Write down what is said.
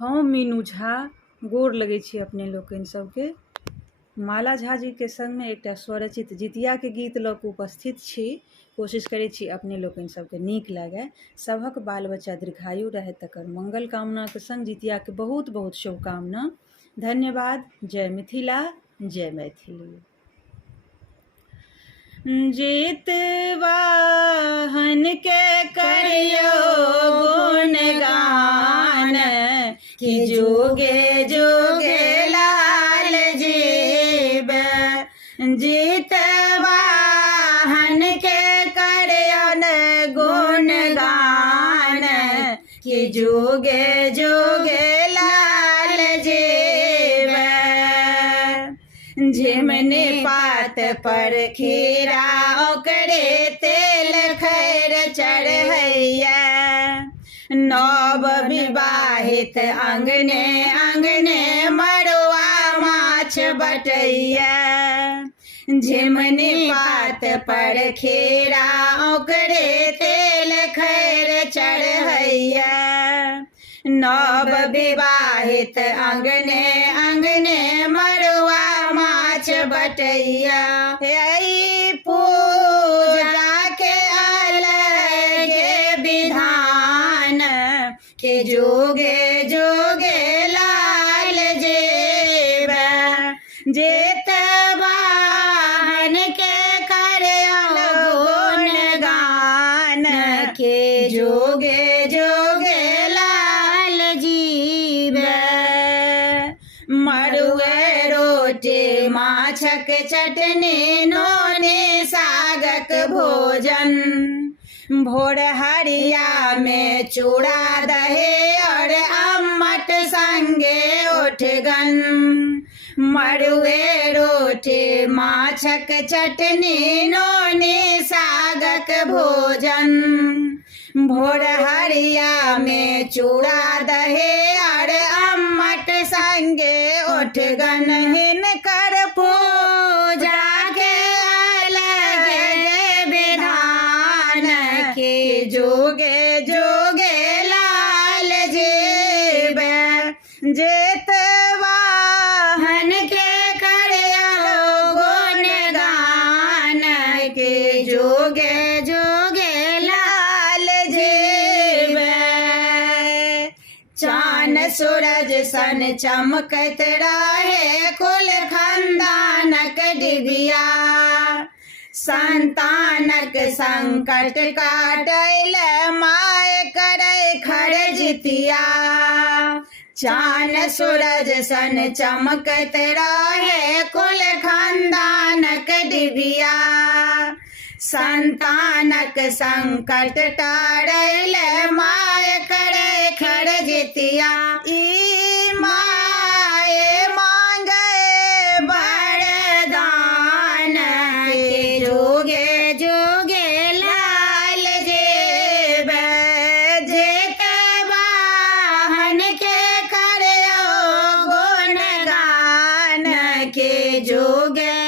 हम मीनू झा गोर लगै छी अपने लोकनि सबके। माला झा जी के संग में एकटा स्वरचित जितिया के गीत लऽ कऽ उपस्थित छी। कोशिश करै छी अपने लोकनि सबके नीक लागे। सबक बाल बच्चा दीर्घायु रहे तकर मंगल कामना के संग जितिया के बहुत बहुत शुभकामना। धन्यवाद। जय मिथिला, जय मैथिली। जितवाहन के करियो गुणगान, कि जोगे जोगे लाल जीव। जितवाहन के करियन गुणगान, कि जोगे जोगे लाल जीव। झिमनी पात पर खीरा ओकरे तेल खैर चढ़ैया। नव विवाहित अंगने अंगने मड़ुआ माछ बटैया। झिमनी पात पर खीरा ओकरे तेल खैर चढ़ैया। नव विवाहित अंगने अंगने मड़ुआ माछ बटैया। पूजा के अलगे विधान, के जोगे जोगे लाल जीव। जितवाहन के करियन गुणगान, के जोगे जोगे लाल जीव। मड़ुए रोटी माछक चटनी नोने सागक भोजन। भोर हरिया में चूड़ा दही और अम्मट संगे उठगन। मड़ुए रोटी माछक चटनी नोने सागक भोजन। भोर हरिया में चूड़ा दही और अम्मट संगे उठगन। हिनकर पूजा के अलगे विधान, के जोगे जोगे लाल जीव। जितवाहन के करियन गुणगान, के जोगे जोगे लाल जीव। चान सूरज सन चमकत रहे कुल खानदानक डिबिया। संतानक संकट काटैल माय करे खर जितिया। चान सूरज सन चमकत रहे कुल खानदानक डिबिया। संतानक संकट टारैल माय करे खर जितिया। ई माय मांगे वरदान, के जोगे जोगे लाल जीव। जितवाहन के करियो गुणगान, के जोगे